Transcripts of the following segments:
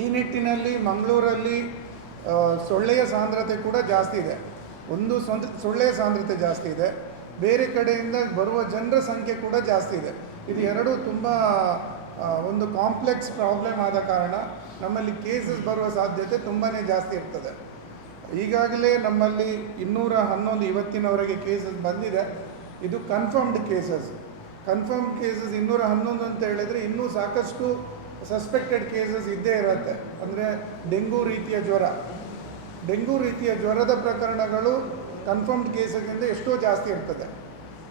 ಈ ನಿಟ್ಟಿನಲ್ಲಿ ಮಂಗಳೂರಲ್ಲಿ ಸೊಳ್ಳೆಯ ಸಾಂದ್ರತೆ ಕೂಡ ಜಾಸ್ತಿ ಇದೆ. ಒಂದು ಸ್ವಂತ ಸೊಳ್ಳೆಯ ಸಾಂದ್ರತೆ ಜಾಸ್ತಿ ಇದೆ. ಬೇರೆ ಕಡೆಯಿಂದ ಬರುವ ಜನರ ಸಂಖ್ಯೆ ಕೂಡ ಜಾಸ್ತಿ ಇದೆ. ಇದು ಎರಡೂ ತುಂಬ ಒಂದು ಕಾಂಪ್ಲೆಕ್ಸ್ ಪ್ರಾಬ್ಲಮ್ ಆದ ಕಾರಣ ನಮ್ಮಲ್ಲಿ ಕೇಸಸ್ ಬರುವ ಸಾಧ್ಯತೆ ತುಂಬಾ ಜಾಸ್ತಿ ಇರ್ತದೆ. ಈಗಾಗಲೇ ನಮ್ಮಲ್ಲಿ ಇನ್ನೂರ ಹನ್ನೊಂದು ಇವತ್ತಿನವರೆಗೆ ಕೇಸಸ್ ಬಂದಿದೆ. ಇದು ಕನ್ಫರ್ಮ್ಡ್ ಕೇಸಸ್ ಕನ್ಫರ್ಮ್ ಕೇಸಸ್ ಇನ್ನೂರ ಹನ್ನೊಂದು ಅಂತ ಹೇಳಿದರೆ ಇನ್ನೂ ಸಾಕಷ್ಟು ಸಸ್ಪೆಕ್ಟೆಡ್ ಕೇಸಸ್ ಇದ್ದೇ ಇರುತ್ತೆ. ಅಂದರೆ ಡೆಂಗೂ ರೀತಿಯ ಜ್ವರ. ಡೆಂಗೂ ರೀತಿಯ ಜ್ವರದ ಪ್ರಕರಣಗಳು ಕನ್ಫರ್ಮ್ಡ್ ಕೇಸಿಂದ ಎಷ್ಟೋ ಜಾಸ್ತಿ ಇರ್ತದೆ.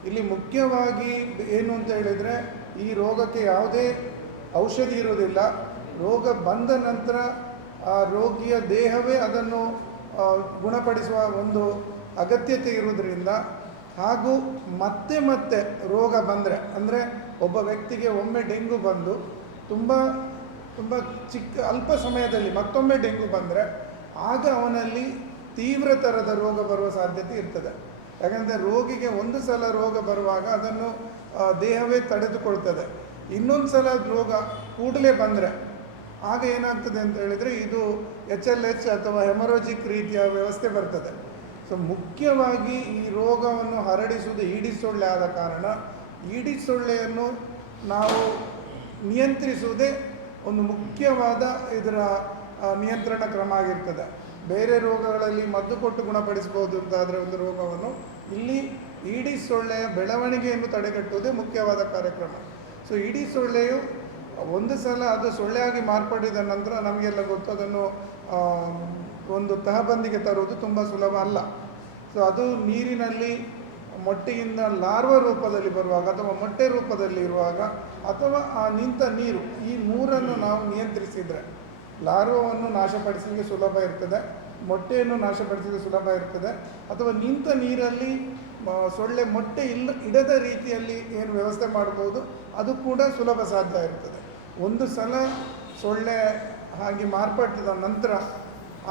ಇಲ್ಲಿ ಮುಖ್ಯವಾಗಿ ಏನು ಅಂತ ಹೇಳಿದರೆ, ಈ ರೋಗಕ್ಕೆ ಯಾವುದೇ ಔಷಧಿ ಇರೋದಿಲ್ಲ ರೋಗ ಬಂದ ನಂತರ ಆ ರೋಗಿಯ ದೇಹವೇ ಅದನ್ನು ಗುಣಪಡಿಸುವ ಒಂದು ಅಗತ್ಯತೆ ಇರುವುದರಿಂದ ಹಾಗೂ ಮತ್ತೆ ಮತ್ತೆ ರೋಗ ಬಂದರೆ, ಅಂದರೆ ಒಬ್ಬ ವ್ಯಕ್ತಿಗೆ ಒಮ್ಮೆ ಡೆಂಗು ಬಂದು ತುಂಬ ತುಂಬ ಚಿಕ್ಕ, ಅಲ್ಪ ಸಮಯದಲ್ಲಿ ಮತ್ತೊಮ್ಮೆ ಡೆಂಗು ಬಂದರೆ ಆಗ ಅವನಲ್ಲಿ ತೀವ್ರತರದ ರೋಗ ಬರುವ ಸಾಧ್ಯತೆ ಇರ್ತದೆ. ಯಾಕಂದರೆ ರೋಗಿಗೆ ಒಂದು ಸಲ ರೋಗ ಬರುವಾಗ ಅದನ್ನು ದೇಹವೇ ತಡೆದುಕೊಳ್ತದೆ. ಇನ್ನೊಂದು ಸಲ ರೋಗ ಕೂಡಲೇ ಬಂದರೆ ಆಗ ಏನಾಗ್ತದೆ ಅಂತ ಹೇಳಿದರೆ ಇದು ಎಚ್ ಎಲ್ ಎಚ್ ಅಥವಾ ಹೆಮರೋಜಿಕ್ ರೀತಿಯ ವ್ಯವಸ್ಥೆ ಬರ್ತದೆ. ಸೊ ಮುಖ್ಯವಾಗಿ ಈ ರೋಗವನ್ನು ಹರಡಿಸುವುದು ಈಡಿಸೊಳ್ಳೆ ಆದ ಕಾರಣ ಈಡಿಸೊಳ್ಳೆಯನ್ನು ನಾವು ನಿಯಂತ್ರಿಸುವುದೇ ಒಂದು ಮುಖ್ಯವಾದ ಇದರ ನಿಯಂತ್ರಣ ಕ್ರಮ ಆಗಿರ್ತದೆ. ಬೇರೆ ರೋಗಗಳಲ್ಲಿ ಮದ್ದು ಕೊಟ್ಟು ಗುಣಪಡಿಸಬಹುದು ಅಂತಾದರೆ ಒಂದು ರೋಗವನ್ನು, ಇಲ್ಲಿ ಇಡೀ ಸೊಳ್ಳೆಯ ಬೆಳವಣಿಗೆಯನ್ನು ತಡೆಗಟ್ಟುವುದೇ ಮುಖ್ಯವಾದ ಕಾರ್ಯಕ್ರಮ. ಸೊ ಇಡೀ ಸೊಳ್ಳೆಯು ಒಂದು ಸಲ ಅದು ಸೊಳ್ಳೆಯಾಗಿ ಮಾರ್ಪಡಿದ ನಂತರ ನಮಗೆಲ್ಲ ಗೊತ್ತು, ಅದನ್ನು ಒಂದು ತಹಬಂದಿಗೆ ತರುವುದು ತುಂಬ ಸುಲಭ ಅಲ್ಲ. ಸೊ ಅದು ನೀರಿನಲ್ಲಿ ಮೊಟ್ಟೆಯಿಂದ ಲಾರ್ವ ರೂಪದಲ್ಲಿ ಬರುವಾಗ ಅಥವಾ ಮೊಟ್ಟೆ ರೂಪದಲ್ಲಿ ಇರುವಾಗ ಅಥವಾ ಆ ನಿಂತ ನೀರು, ಈ ಮೂರನ್ನು ನಾವು ನಿಯಂತ್ರಿಸಿದರೆ ಲಾರ್ವವನ್ನು ನಾಶಪಡಿಸಲಿಕ್ಕೆ ಸುಲಭ ಇರ್ತದೆ, ಮೊಟ್ಟೆಯನ್ನು ನಾಶಪಡಿಸಲಿಕ್ಕೆ ಸುಲಭ ಇರ್ತದೆ, ಅಥವಾ ನಿಂತ ನೀರಲ್ಲಿ ಸೊಳ್ಳೆ ಮೊಟ್ಟೆ ಇಲ್ಲ ಇಡದ ರೀತಿಯಲ್ಲಿ ಏನು ವ್ಯವಸ್ಥೆ ಮಾಡ್ಬೋದು ಅದು ಕೂಡ ಸುಲಭ ಸಾಧ್ಯ ಇರ್ತದೆ. ಒಂದು ಸಲ ಸೊಳ್ಳೆ ಹಾಗೆ ಮಾರ್ಪಟ್ಟಿದ ನಂತರ,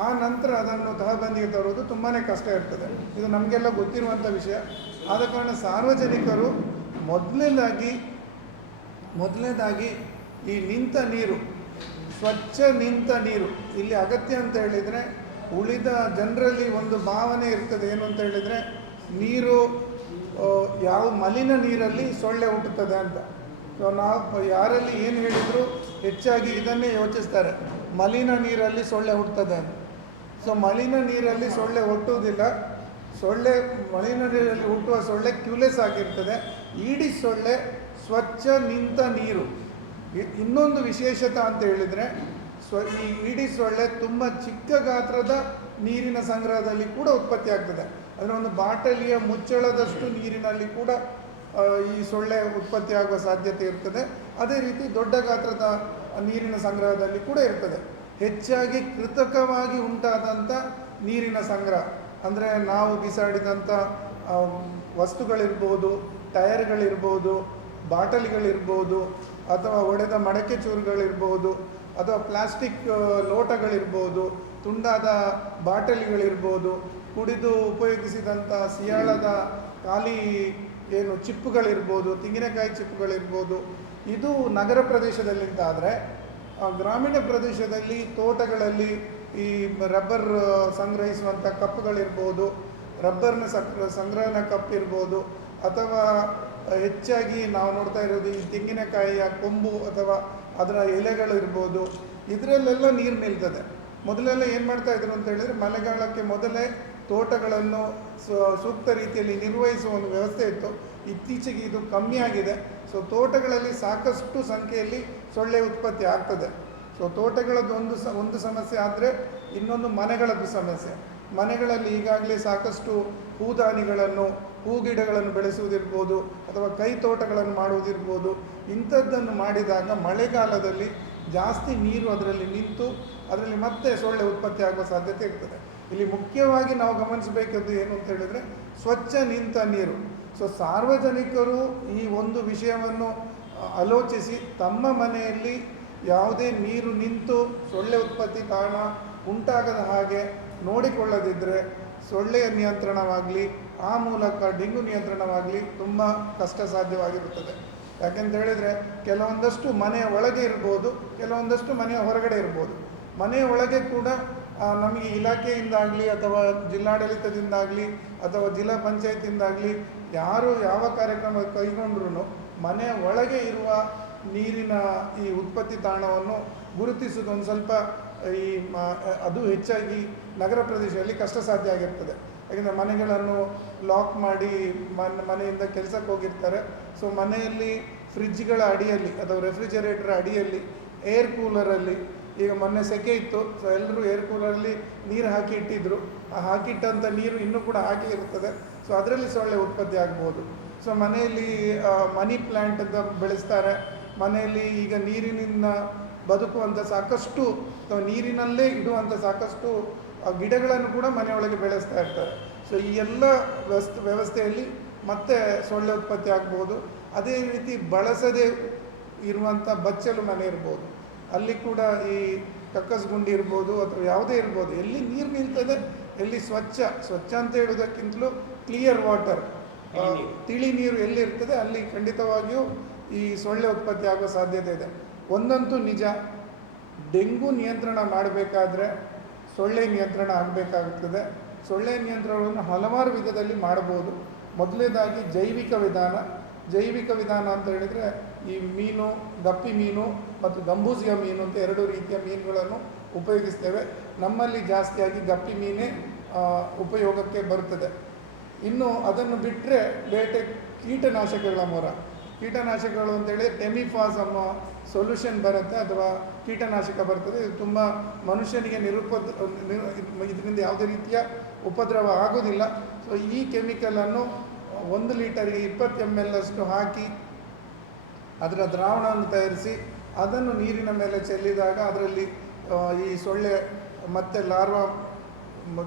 ಆ ನಂತರ ಅದನ್ನು ತಹಬಂದಿಗೆ ತರುವುದು ತುಂಬಾ ಕಷ್ಟ ಇರ್ತದೆ. ಇದು ನಮಗೆಲ್ಲ ಗೊತ್ತಿರುವಂಥ ವಿಷಯ. ಆದ ಕಾರಣ ಸಾರ್ವಜನಿಕರು ಮೊದಲನೇದಾಗಿ ಮೊದಲನೇದಾಗಿ ಈ ನಿಂತ ನೀರು, ಸ್ವಚ್ಛ ನಿಂತ ನೀರು, ಇಲ್ಲಿ ಅಗತ್ಯ ಅಂತ ಹೇಳಿದರೆ ಉಳಿದ ಜನರಲ್ಲಿ ಒಂದು ಭಾವನೆ ಇರ್ತದೆ. ಏನು ಅಂತ ಹೇಳಿದರೆ ನೀರು ಯಾವ ಮಲಿನ ನೀರಲ್ಲಿ ಸೊಳ್ಳೆ ಹುಟ್ಟುತ್ತದೆ ಅಂತ. ಸೊ, ನಾವು ಯಾರಲ್ಲಿ ಏನು ಹೇಳಿದರೂ ಹೆಚ್ಚಾಗಿ ಇದನ್ನೇ ಯೋಚಿಸ್ತಾರೆ. ಮಲಿನ ನೀರಲ್ಲಿ ಸೊಳ್ಳೆ ಹುಟ್ಟುತ್ತದೆ ಅಂತ. ಸೊ, ಮಲಿನ ನೀರಲ್ಲಿ ಸೊಳ್ಳೆ ಹುಟ್ಟುವುದಿಲ್ಲ. ಸೊಳ್ಳೆ ಮಲಿನ ನೀರಲ್ಲಿ ಹುಟ್ಟುವ ಸೊಳ್ಳೆ ಕ್ಯೂಲೆಸ್ ಆಗಿರ್ತದೆ. ಈಡಿ ಸೊಳ್ಳೆ ಸ್ವಚ್ಛ ನಿಂತ ನೀರು. ಇನ್ನೊಂದು ವಿಶೇಷತೆ ಅಂತ ಹೇಳಿದರೆ, ಸ್ವ, ಈ ಈಡಿ ಸೊಳ್ಳೆ ತುಂಬ ಚಿಕ್ಕ ಗಾತ್ರದ ನೀರಿನ ಸಂಗ್ರಹದಲ್ಲಿ ಕೂಡ ಉತ್ಪತ್ತಿ ಆಗ್ತದೆ. ಅಂದರೆ ಒಂದು ಬಾಟಲಿಯ ಮುಚ್ಚಳದಷ್ಟು ನೀರಿನಲ್ಲಿ ಕೂಡ ಈ ಸೊಳ್ಳೆ ಉತ್ಪತ್ತಿ ಆಗುವ ಸಾಧ್ಯತೆ ಇರ್ತದೆ. ಅದೇ ರೀತಿ ದೊಡ್ಡ ಗಾತ್ರದ ನೀರಿನ ಸಂಗ್ರಹದಲ್ಲಿ ಕೂಡ ಇರ್ತದೆ. ಹೆಚ್ಚಾಗಿ ಕೃತಕವಾಗಿ ಉಂಟಾದಂಥ ನೀರಿನ ಸಂಗ್ರಹ. ಅಂದರೆ ನಾವು ಬಿಸಾಡಿದಂಥ ವಸ್ತುಗಳಿರ್ಬೋದು ಟಯರ್ಗಳಿರ್ಬೋದು ಬಾಟಲಿಗಳಿರ್ಬೋದು, ಅಥವಾ ಒಡೆದ ಮಡಕೆ ಚೂರುಗಳಿರ್ಬೋದು, ಅಥವಾ ಪ್ಲಾಸ್ಟಿಕ್ ಲೋಟಗಳಿರ್ಬೋದು, ತುಂಡಾದ ಬಾಟಲಿಗಳಿರ್ಬೋದು, ಕುಡಿದು ಉಪಯೋಗಿಸಿದಂಥ ಸಿಯಾಳದ ಖಾಲಿ ಏನು ಚಿಪ್ಪುಗಳಿರ್ಬೋದು, ತೆಂಗಿನಕಾಯಿ ಚಿಪ್ಪುಗಳಿರ್ಬೋದು, ಇದು ನಗರ ಪ್ರದೇಶದಲ್ಲಿ ಅಂತಾದರೆ ಗ್ರಾಮೀಣ ಪ್ರದೇಶದಲ್ಲಿ ತೋಟಗಳಲ್ಲಿ ಈ ರಬ್ಬರ್ ಸಂಗ್ರಹಿಸುವಂಥ ಕಪ್ಗಳಿರ್ಬೋದು ರಬ್ಬರ್ನ ಸಕ್, ಸಂಗ್ರಹಣ ಕಪ್ ಇರ್ಬೋದು, ಅಥವಾ ಹೆಚ್ಚಾಗಿ ನಾವು ನೋಡ್ತಾ ಇರೋದು ಈ ತೆಂಗಿನಕಾಯಿಯ ಕೊಂಬು ಅಥವಾ ಅದರ ಎಲೆಗಳು ಇರ್ಬೋದು, ಇದರಲ್ಲೆಲ್ಲ ನೀರು ನಿಲ್ತದೆ. ಮೊದಲೆಲ್ಲ ಏನು ಮಾಡ್ತಾ ಇದ್ರು ಅಂತ ಹೇಳಿದರೆ ಮಳೆಗಾಲಕ್ಕೆ ಮೊದಲೇ ತೋಟಗಳನ್ನು ಸೂಕ್ತ ರೀತಿಯಲ್ಲಿ ನಿರ್ವಹಿಸುವ ಒಂದು ವ್ಯವಸ್ಥೆ ಇತ್ತು. ಇತ್ತೀಚೆಗೆ ಇದು ಕಮ್ಮಿ ಆಗಿದೆ. ಸೊ ತೋಟಗಳಲ್ಲಿ ಸಾಕಷ್ಟು ಸಂಖ್ಯೆಯಲ್ಲಿ ಸೊಳ್ಳೆ ಉತ್ಪತ್ತಿ ಆಗ್ತದೆ. ಸೊ ತೋಟಗಳದ್ದು ಒಂದು ಸ, ಒಂದು ಸಮಸ್ಯೆ ಆದರೆ ಇನ್ನೊಂದು ಮನೆಗಳದ್ದು ಸಮಸ್ಯೆ. ಮನೆಗಳಲ್ಲಿ ಈಗಾಗಲೇ ಸಾಕಷ್ಟು ಹೂದಾನಿಗಳನ್ನು ಹೂ ಗಿಡಗಳನ್ನು ಬೆಳೆಸುವುದಿರ್ಬೋದು ಅಥವಾ ಕೈ ತೋಟಗಳನ್ನು ಮಾಡುವುದಿರ್ಬೋದು. ಇಂಥದ್ದನ್ನು ಮಾಡಿದಾಗ ಮಳೆಗಾಲದಲ್ಲಿ ಜಾಸ್ತಿ ನೀರು ಅದರಲ್ಲಿ ನಿಂತು ಅದರಲ್ಲಿ ಮತ್ತೆ ಸೊಳ್ಳೆ ಉತ್ಪತ್ತಿ ಆಗುವ ಸಾಧ್ಯತೆ ಇರ್ತದೆ. ಇಲ್ಲಿ ಮುಖ್ಯವಾಗಿ ನಾವು ಗಮನಿಸಬೇಕದ್ದು ಏನು ಅಂತ ಹೇಳಿದರೆ ಸ್ವಚ್ಛ ನಿಂತ ನೀರು. ಸೊ ಸಾರ್ವಜನಿಕರು ಈ ಒಂದು ವಿಷಯವನ್ನು ಆಲೋಚಿಸಿ ತಮ್ಮ ಮನೆಯಲ್ಲಿ ಯಾವುದೇ ನೀರು ನಿಂತು ಸೊಳ್ಳೆ ಉತ್ಪತ್ತಿ ಕಾರಣ ಉಂಟಾಗದ ಹಾಗೆ ನೋಡಿಕೊಳ್ಳದಿದ್ದರೆ ಸೊಳ್ಳೆಯ ನಿಯಂತ್ರಣವಾಗಲಿ, ಆ ಮೂಲಕ ಡೆಂಗು ನಿಯಂತ್ರಣವಾಗಲಿ ತುಂಬ ಕಷ್ಟ ಸಾಧ್ಯವಾಗಿರುತ್ತದೆ. ಯಾಕೆಂತ ಹೇಳಿದರೆ, ಕೆಲವೊಂದಷ್ಟು ಮನೆಯ ಒಳಗೆ ಇರ್ಬೋದು, ಕೆಲವೊಂದಷ್ಟು ಮನೆಯ ಹೊರಗಡೆ ಇರ್ಬೋದು. ಮನೆಯ ಒಳಗೆ ಕೂಡ ನಮಗೆ ಇಲಾಖೆಯಿಂದಾಗಲಿ ಅಥವಾ ಜಿಲ್ಲಾಡಳಿತದಿಂದಾಗಲಿ ಅಥವಾ ಜಿಲ್ಲಾ ಪಂಚಾಯತಿಂದಾಗಲಿ ಯಾರು ಯಾವ ಕಾರ್ಯಕ್ರಮ ಕೈಗೊಂಡ್ರೂ ಮನೆ ಒಳಗೆ ಇರುವ ನೀರಿನ ಈ ಉತ್ಪತ್ತಿ ತಾಣವನ್ನು ಗುರುತಿಸೋದು ಒಂದು ಸ್ವಲ್ಪ ಈ ಅದು ಹೆಚ್ಚಾಗಿ ನಗರ ಪ್ರದೇಶದಲ್ಲಿ ಕಷ್ಟ ಸಾಧ್ಯ ಆಗಿರ್ತದೆ. ಯಾಕೆಂದರೆ ಮನೆಗಳನ್ನು ಲಾಕ್ ಮಾಡಿ ಮನ್, ಮನೆಯಿಂದ ಕೆಲಸಕ್ಕೆ ಹೋಗಿರ್ತಾರೆ. ಸೊ ಮನೆಯಲ್ಲಿ ಫ್ರಿಜ್ಗಳ ಅಡಿಯಲ್ಲಿ, ಅಥವಾ ರೆಫ್ರಿಜರೇಟರ್ ಅಡಿಯಲ್ಲಿ ಏರ್ ಕೂಲರಲ್ಲಿ ಈಗ ಮೊನ್ನೆ ಸೆಕೆ ಇತ್ತು, ಸೊ ಎಲ್ಲರೂ ಏರ್ ಕೂಲರಲ್ಲಿ ನೀರು ಹಾಕಿ ಇಟ್ಟಿದ್ರು. ಆ ಹಾಕಿಟ್ಟಂಥ ನೀರು ಇನ್ನೂ ಕೂಡ ಹಾಗೆ ಇರ್ತದೆ ಸೊ ಅದರಲ್ಲಿ ಸೊಳ್ಳೆ ಉತ್ಪತ್ತಿ ಆಗ್ಬೋದು. ಸೊ ಮನೆಯಲ್ಲಿ ಮನಿ ಪ್ಲ್ಯಾಂಟ್ ಅಂತ ಬೆಳೆಸ್ತಾರೆ. ಮನೆಯಲ್ಲಿ ಈಗ ನೀರಿನಿಂದ ಬದುಕುವಂಥ ಸಾಕಷ್ಟು, ಅಥವಾ ನೀರಿನಲ್ಲೇ ಇಡುವಂಥ ಸಾಕಷ್ಟು ಗಿಡಗಳನ್ನು ಕೂಡ ಮನೆಯೊಳಗೆ ಬೆಳೆಸ್ತಾ ಇರ್ತಾರೆ. ಸೊ ಈ ಎಲ್ಲ ವ್ಯವಸ್ಥೆ, ವ್ಯವಸ್ಥೆಯಲ್ಲಿ ಮತ್ತೆ ಸೊಳ್ಳೆ ಉತ್ಪತ್ತಿ ಆಗ್ಬೋದು. ಅದೇ ರೀತಿ ಬಳಸದೆ ಇರುವಂಥ ಬಚ್ಚಲು ಮನೆ ಇರ್ಬೋದು. ಅಲ್ಲಿ ಕೂಡ ಈ ಕಕ್ಕಸ್ ಗುಂಡಿ ಇರ್ಬೋದು ಅಥವಾ ಯಾವುದೇ ಇರ್ಬೋದು ಎಲ್ಲಿ ನೀರು ನಿಲ್ತದೆ ಎಲ್ಲಿ ಸ್ವಚ್ಛ ಸ್ವಚ್ಛ ಅಂತ ಹೇಳೋದಕ್ಕಿಂತಲೂ ಕ್ಲಿಯರ್ ವಾಟರ್ ತಿಳಿ ನೀರು. ಎಲ್ಲಿರ್ತದೆ ಎಲ್ಲಿ ಇರ್ತದೆ ಅಲ್ಲಿ ಖಂಡಿತವಾಗಿಯೂ ಈ ಸೊಳ್ಳೆ ಉತ್ಪತ್ತಿ ಆಗುವ ಸಾಧ್ಯತೆ ಇದೆ. ಒಂದಂತೂ ನಿಜ ಡೆಂಗು ನಿಯಂತ್ರಣ ಮಾಡಬೇಕಾದ್ರೆ ಸೊಳ್ಳೆ ನಿಯಂತ್ರಣ ಆಗಬೇಕಾಗುತ್ತದೆ ಸೊಳ್ಳೆ ನಿಯಂತ್ರಣವನ್ನು ಹಲವಾರು ವಿಧದಲ್ಲಿ ಮಾಡಬಹುದು. ಮೊದಲನೇದಾಗಿ ಜೈವಿಕ ವಿಧಾನ ಜೈವಿಕ ವಿಧಾನ ಅಂತ ಹೇಳಿದರೆ ಈ ಮೀನು ದಪ್ಪಿ ಮೀನು ಮತ್ತು ಗಂಬೂಸಿಯ ಮೀನು ಅಂತ ಎರಡು ರೀತಿಯ ಮೀನುಗಳನ್ನು ಉಪಯೋಗಿಸ್ತೇವೆ. ನಮ್ಮಲ್ಲಿ ಜಾಸ್ತಿಯಾಗಿ ಗಪ್ಪಿ ಮೀನೇ ಉಪಯೋಗಕ್ಕೆ ಬರುತ್ತದೆ. ಇನ್ನು ಅದನ್ನು ಬಿಟ್ಟರೆ ಬೇಟೆ ಕೀಟನಾಶಕಗಳ ಮೊರ. ಕೀಟನಾಶಕಗಳು ಅಂತೇಳಿ ಟೆಮಿಫಾಸ್ ಅನ್ನೋ ಸೊಲ್ಯೂಷನ್ ಬರುತ್ತೆ ಅಥವಾ ಕೀಟನಾಶಕ ಬರ್ತದೆ. ಇದು ತುಂಬ ಮನುಷ್ಯನಿಗೆ ನಿರುಪದ್ ನಿರು- ಇದರಿಂದ ಯಾವುದೇ ರೀತಿಯ ಉಪದ್ರವ ಆಗೋದಿಲ್ಲ ಸೊ ಈ ಕೆಮಿಕಲನ್ನು ಒಂದು ಲೀಟರ್ಗೆ ಇಪ್ಪತ್ತು ಎಂ ಎಲ್ ಅಷ್ಟು ಹಾಕಿ, ಅದರ ದ್ರಾವಣವನ್ನು ತಯಾರಿಸಿ ಅದನ್ನು ನೀರಿನ ಮೇಲೆ ಚೆಲ್ಲಿದಾಗ ಅದರಲ್ಲಿ ಈ ಸೊಳ್ಳೆ ಮತ್ತೆ ಲಾರ್ವಾ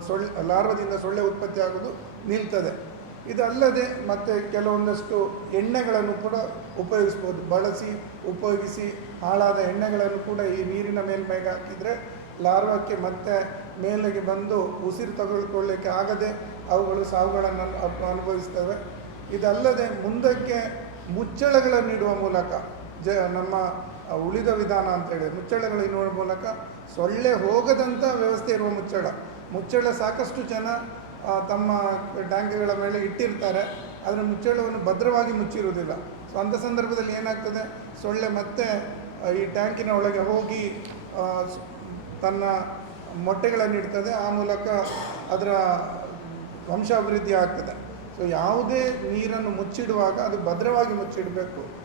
ಸೊಳ್ಳೆ, ಲಾರ್ವದಿಂದ ಸೊಳ್ಳೆ ಉತ್ಪತ್ತಿ ಆಗೋದು ನಿಲ್ತದೆ. ಇದಲ್ಲದೆ ಮತ್ತೆ ಕೆಲವೊಂದಷ್ಟು ಎಣ್ಣೆಗಳನ್ನು ಕೂಡ ಉಪಯೋಗಿಸ್ಬೋದು. ಬಳಸಿ, ಉಪಯೋಗಿಸಿ, ಹಾಳಾದ ಎಣ್ಣೆಗಳನ್ನು ಕೂಡ ಈ ನೀರಿನ ಮೇಲ್ಮೈಗೆ ಹಾಕಿದರೆ ಲಾರ್ವಕ್ಕೆ ಮತ್ತೆ ಮೇಲೆಗೆ ಬಂದು ಉಸಿರು ತಗೊಳ್ಕೊಳ್ಳಿಕ್ಕೆ ಆಗದೆ ಅವುಗಳು ಸಾವುಗಳನ್ನು ಅನು- ಅನುಭವಿಸ್ತವೆ. ಇದಲ್ಲದೆ ಮುಂದಕ್ಕೆ ಮುಚ್ಚಳಗಳನ್ನು ಇಡುವ ಮೂಲಕ ಜ, ನಮ್ಮ ಉಳಿದ ವಿಧಾನ ಅಂತೇಳಿ ಮುಚ್ಚಳಗಳು ಇನ್ನೋ ಮೂಲಕ ಸೊಳ್ಳೆ ಹೋಗದಂಥ ವ್ಯವಸ್ಥೆ ಇರುವ ಮುಚ್ಚಳ. ಮುಚ್ಚಳ ಸಾಕಷ್ಟು ಜನ ತಮ್ಮ ಟ್ಯಾಂಕ್ಗಳ ಮೇಲೆ ಇಟ್ಟಿರ್ತಾರೆ. ಅದರ ಮುಚ್ಚಳವನ್ನು ಭದ್ರವಾಗಿ ಮುಚ್ಚಿರುವುದಿಲ್ಲ. ಸೊ ಅಂಥ ಸಂದರ್ಭದಲ್ಲಿ ಏನಾಗ್ತದೆ? ಸೊಳ್ಳೆ ಮತ್ತೆ ಈ ಟ್ಯಾಂಕಿನ ಒಳಗೆ ಹೋಗಿ ತನ್ನ ಮೊಟ್ಟೆಗಳನ್ನು ಇಡ್ತದೆ. ಆ ಮೂಲಕ ಅದರ ವಂಶಾಭಿವೃದ್ಧಿ ಆಗ್ತದೆ. ಸೊ ಯಾವುದೇ ನೀರನ್ನು ಮುಚ್ಚಿಡುವಾಗ ಅದು ಭದ್ರವಾಗಿ ಮುಚ್ಚಿಡಬೇಕು.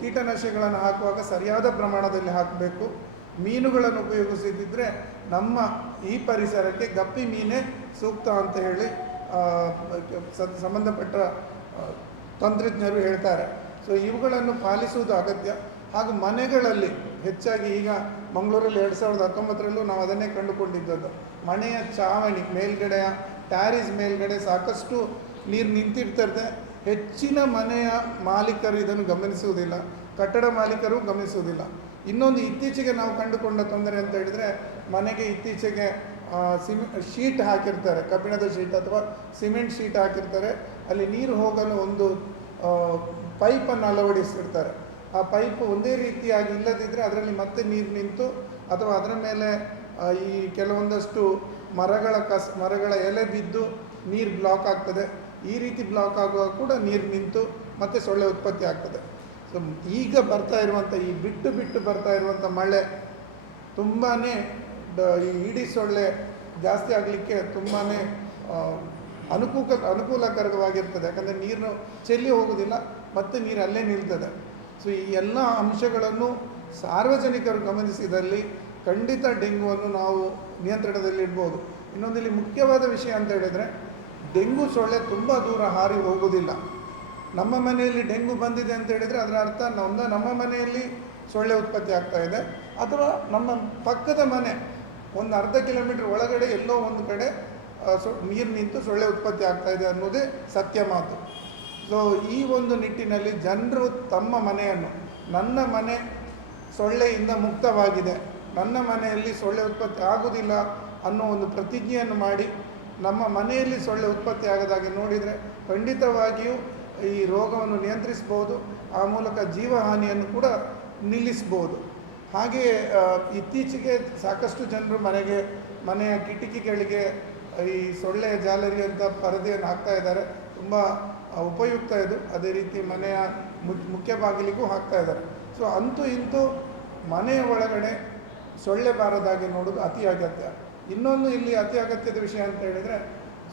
ಕೀಟನಾಶಕಗಳನ್ನು ಹಾಕುವಾಗ ಸರಿಯಾದ ಪ್ರಮಾಣದಲ್ಲಿ ಹಾಕಬೇಕು. ಮೀನುಗಳನ್ನು ಉಪಯೋಗಿಸಿದ್ದರೆ ನಮ್ಮ ಈ ಪರಿಸರಕ್ಕೆ ಗಪ್ಪಿ ಮೀನೇ ಸೂಕ್ತ ಅಂತ ಹೇಳಿ ಸಂಬಂಧಪಟ್ಟ ತಂತ್ರಜ್ಞರು ಹೇಳ್ತಾರೆ. ಸೊ ಇವುಗಳನ್ನು ಪಾಲಿಸುವುದು ಅಗತ್ಯ. ಹಾಗೂ ಮನೆಗಳಲ್ಲಿ, ಹೆಚ್ಚಾಗಿ ಈಗ ಮಂಗಳೂರಲ್ಲಿ ಎರಡು ಸಾವಿರದ ಹತ್ತೊಂಬತ್ತರಲ್ಲೂ ನಾವು ಅದನ್ನೇ ಕಂಡುಕೊಂಡಿದ್ದದ್ದು. ಮನೆಯ ಚಾವಣಿ ಮೇಲ್ಗಡೆಯ, ಟ್ಯಾರಿಸ್ ಮೇಲ್ಗಡೆ ಸಾಕಷ್ಟು ನೀರು ನಿಂತಿರ್ತದೆ. ಹೆಚ್ಚಿನ ಮನೆಯ ಮಾಲೀಕರು ಇದನ್ನು ಗಮನಿಸುವುದಿಲ್ಲ, ಕಟ್ಟಡ ಮಾಲೀಕರು ಗಮನಿಸುವುದಿಲ್ಲ. ಇನ್ನೊಂದು ಇತ್ತೀಚೆಗೆ ನಾವು ಕಂಡುಕೊಂಡ ತೊಂದರೆ ಅಂತ ಹೇಳಿದರೆ, ಮನೆಗೆ ಇತ್ತೀಚೆಗೆ ಸಿಮ್, ಶೀಟ್ ಹಾಕಿರ್ತಾರೆ, ಕಬ್ಬಿಣದ ಶೀಟ್ ಅಥವಾ ಸಿಮೆಂಟ್ ಶೀಟ್ ಹಾಕಿರ್ತಾರೆ. ಅಲ್ಲಿ ನೀರು ಹೋಗಲು ಒಂದು ಪೈಪನ್ನು ಅಳವಡಿಸಿರ್ತಾರೆ. ಆ ಪೈಪ್ ಒಂದೇ ರೀತಿಯಾಗಿ ಇಲ್ಲದಿದ್ದರೆ ಅದರಲ್ಲಿ ಮತ್ತೆ ನೀರು ನಿಂತು ಅಥವಾ ಅದರ ಮೇಲೆ ಈ ಕೆಲವೊಂದಷ್ಟು ಮರಗಳ ಕಸ್, ಮರಗಳ ಎಲೆ ಬಿದ್ದು ನೀರು ಬ್ಲಾಕ್ ಆಗ್ತದೆ. ಈ ರೀತಿ ಬ್ಲಾಕ್ ಆಗುವಾಗ ಕೂಡ ನೀರು ನಿಂತು ಮತ್ತೆ ಸೊಳ್ಳೆ ಉತ್ಪತ್ತಿ ಆಗ್ತದೆ. ಸೊ ಈಗ ಬರ್ತಾ ಇರುವಂಥ ಈ ಬಿಟ್ಟು ಬಿಟ್ಟು ಬರ್ತಾ ಇರುವಂಥ ಮಳೆ ತುಂಬಾ ಈ ಇಡೀ ಸೊಳ್ಳೆ ಜಾಸ್ತಿ ಆಗಲಿಕ್ಕೆ ತುಂಬಾ ಅನುಕೂಲ ಅನುಕೂಲಕರವಾಗಿರ್ತದೆ. ಯಾಕಂದರೆ ನೀರು ಚೆಲ್ಲಿ ಹೋಗೋದಿಲ್ಲ, ಮತ್ತು ನೀರು ಅಲ್ಲೇ ನಿಲ್ತದೆ. ಸೊ ಈ ಎಲ್ಲ ಅಂಶಗಳನ್ನು ಸಾರ್ವಜನಿಕರು ಗಮನಿಸಿದಲ್ಲಿ ಖಂಡಿತ ಡೆಂಗುವನ್ನು ನಾವು ನಿಯಂತ್ರಣದಲ್ಲಿ ಇಡ್ಬೋದು ಇನ್ನೊಂದಿಲ್ಲಿ ಮುಖ್ಯವಾದ ವಿಷಯ ಅಂತ ಹೇಳಿದರೆ ಡೆಂಗು ಸೊಳ್ಳೆ ತುಂಬ ದೂರ ಹಾರಿ ಹೋಗೋದಿಲ್ಲ ನಮ್ಮ ಮನೆಯಲ್ಲಿ ಡೆಂಗು ಬಂದಿದೆ ಅಂತ ಹೇಳಿದರೆ ಅದರ ಅರ್ಥ ನಮ್ಮ ನಮ್ಮ ಮನೆಯಲ್ಲಿ ಸೊಳ್ಳೆ ಉತ್ಪತ್ತಿ ಆಗ್ತಾ ಇದೆ. ಅಥವಾ ನಮ್ಮ ಪಕ್ಕದ ಮನೆ, ಒಂದು ಅರ್ಧ ಕಿಲೋಮೀಟರ್ ಒಳಗಡೆ ಎಲ್ಲೋ ಒಂದು ಕಡೆ ಸೊ, ನೀರು ನಿಂತು ಸೊಳ್ಳೆ ಉತ್ಪತ್ತಿ ಆಗ್ತಾ ಇದೆ ಅನ್ನೋದೇ ಸತ್ಯ ಮಾತು. ಸೊ ಈ ಒಂದು ನಿಟ್ಟಿನಲ್ಲಿ ಜನರು ತಮ್ಮ ಮನೆಯನ್ನು, ನನ್ನ ಮನೆ ಸೊಳ್ಳೆಯಿಂದ ಮುಕ್ತವಾಗಿದೆ, ನನ್ನ ಮನೆಯಲ್ಲಿ ಸೊಳ್ಳೆ ಉತ್ಪತ್ತಿ ಆಗುವುದಿಲ್ಲ ಅನ್ನೋ ಒಂದು ಪ್ರತಿಜ್ಞೆಯನ್ನು ಮಾಡಿ ನಮ್ಮ ಮನೆಯಲ್ಲಿ ಸೊಳ್ಳೆ ಉತ್ಪತ್ತಿ ಆಗದಾಗೆ ನೋಡಿದರೆ ಖಂಡಿತವಾಗಿಯೂ ಈ ರೋಗವನ್ನು ನಿಯಂತ್ರಿಸ್ಬೋದು ಆ ಮೂಲಕ ಜೀವಹಾನಿಯನ್ನು ಕೂಡ ನಿಲ್ಲಿಸ್ಬೋದು ಹಾಗೆಯೇ ಇತ್ತೀಚೆಗೆ ಸಾಕಷ್ಟು ಜನರು ಮನೆಗೆ, ಮನೆಯ ಕಿಟಕಿಗಳಿಗೆ ಈ ಸೊಳ್ಳೆಯ ಜಾಲರಿ ಅಂತ ಪರದೆಯನ್ನು ಹಾಕ್ತಾ ಇದ್ದಾರೆ. ತುಂಬ ಉಪಯುಕ್ತ ಇದು. ಅದೇ ರೀತಿ ಮನೆಯ ಮುಖ್ಯ ಬಾಗಿಲಿಗೂ ಹಾಕ್ತಾ ಇದ್ದಾರೆ. ಸೊ, ಅಂತೂ ಇಂತೂ ಮನೆಯ ಒಳಗಡೆ ಸೊಳ್ಳೆ ಬಾರದಾಗೆ ನೋಡೋದು ಅತಿ ಅಗತ್ಯ ಇನ್ನೊಂದು ಇಲ್ಲಿ ಅತಿ ಅಗತ್ಯದ ವಿಷಯ ಅಂತ ಹೇಳಿದ್ರೆ,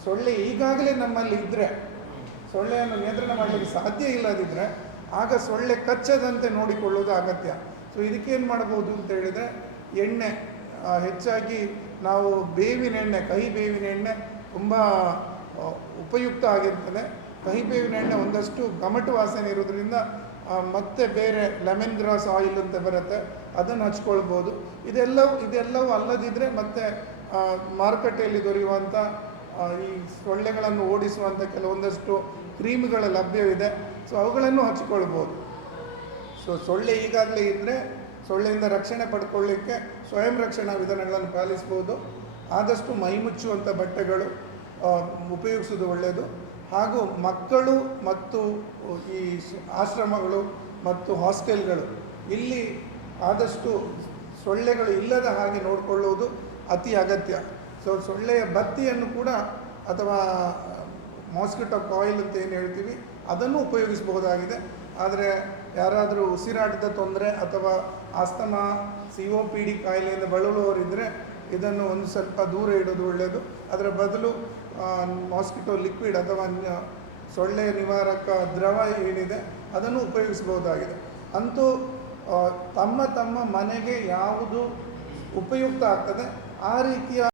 ಸೊಳ್ಳೆ ಈಗಾಗಲೇ ನಮ್ಮಲ್ಲಿ ಇದ್ದರೆ ಸೊಳ್ಳೆಯನ್ನು ನಿಯಂತ್ರಣ ಮಾಡಲಿಕ್ಕೆ ಸಾಧ್ಯ ಇಲ್ಲದಿದ್ದರೆ ಆಗ ಸೊಳ್ಳೆ ಕಚ್ಚದಂತೆ ನೋಡಿಕೊಳ್ಳುವುದು ಅಗತ್ಯ. ಸೊ ಇದಕ್ಕೇನು ಮಾಡ್ಬೋದು ಅಂತ ಹೇಳಿದರೆ, ಎಣ್ಣೆ ಹೆಚ್ಚಾಗಿ ನಾವು ಬೇವಿನ ಎಣ್ಣೆ, ಕಹಿ ಬೇವಿನ ಎಣ್ಣೆ ತುಂಬ ಉಪಯುಕ್ತ ಆಗಿರ್ತದೆ. ಕಹಿ ಬೇವಿನ ಎಣ್ಣೆ ಒಂದಷ್ಟು ಗಮಟು ವಾಸನೆ ಇರೋದ್ರಿಂದ ಮತ್ತೆ ಬೇರೆ ಲೆಮನ್ ಗ್ರಾಸ್ ಆಯಿಲ್ ಅಂತ ಬರುತ್ತೆ. ಅದನ್ನು ಹಚ್ಕೊಳ್ಬೋದು. ಇದೆಲ್ಲವೂ ಇದೆಲ್ಲವೂ ಅಲ್ಲದಿದ್ದರೆ ಮತ್ತೆ ಮಾರುಕಟ್ಟೆಯಲ್ಲಿ ದೊರೆಯುವಂಥ ಈ ಸೊಳ್ಳೆಗಳನ್ನು ಓಡಿಸುವಂಥ ಕೆಲವೊಂದಷ್ಟು ಕ್ರೀಮ್ಗಳ ಲಭ್ಯವಿದೆ. ಸೊ ಅವುಗಳನ್ನು ಹಚ್ಕೊಳ್ಬೋದು ಸೊ ಸೊಳ್ಳೆ ಈಗಾಗಲೇ ಇದ್ದರೆ ಸೊಳ್ಳೆಯಿಂದ ರಕ್ಷಣೆ ಪಡ್ಕೊಳ್ಳಿಕ್ಕೆ ಸ್ವಯಂ ರಕ್ಷಣಾ ವಿಧಾನಗಳನ್ನು ಪಾಲಿಸ್ಬೋದು. ಆದಷ್ಟು ಮೈಮುಚ್ಚುವಂಥ ಬಟ್ಟೆಗಳು ಉಪಯೋಗಿಸೋದು ಒಳ್ಳೆಯದು. ಹಾಗೂ ಮಕ್ಕಳು ಮತ್ತು ಈ ಆಶ್ರಮಗಳು ಮತ್ತು ಹಾಸ್ಟೆಲ್ಗಳು, ಇಲ್ಲಿ ಆದಷ್ಟು ಸೊಳ್ಳೆಗಳು ಇಲ್ಲದ ಹಾಗೆ ನೋಡಿಕೊಳ್ಳುವುದು ಅತಿ ಅಗತ್ಯ. ಸೊ ಸೊಳ್ಳೆಯ ಬತ್ತಿಯನ್ನು ಕೂಡ ಅಥವಾ ಮಾಸ್ಕಿಟೋ ಕಾಯಿಲ್ ಅಂತ ಏನು ಹೇಳ್ತೀವಿ, ಅದನ್ನು ಉಪಯೋಗಿಸಬಹುದಾಗಿದೆ. ಆದರೆ ಯಾರಾದರೂ ಉಸಿರಾಟದ ತೊಂದರೆ ಅಥವಾ asthma C O P D ಕಾಯಿಲೆಯಿಂದ ಬಳಲುವವರಿದ್ದರೆ ಇದನ್ನು ಒಂದು ಸ್ವಲ್ಪ ದೂರ ಇಡೋದು ಒಳ್ಳೆಯದು ಅದರ ಬದಲು ಮಾಸ್ಕಿಟೋ ಲಿಕ್ವಿಡ್ ಅಥವಾ ಸೊಳ್ಳೆ ನಿವಾರಕ ದ್ರವ ಏನಿದೆ, ಅದನ್ನು ಉಪಯೋಗಿಸಬಹುದಾಗಿದೆ. ಅಂತೂ ತಮ್ಮ ತಮ್ಮ ಮನೆಗೆ ಯಾವುದು ಉಪಯುಕ್ತ ಆಗ್ತದೆ ಆ ರೀತಿಯ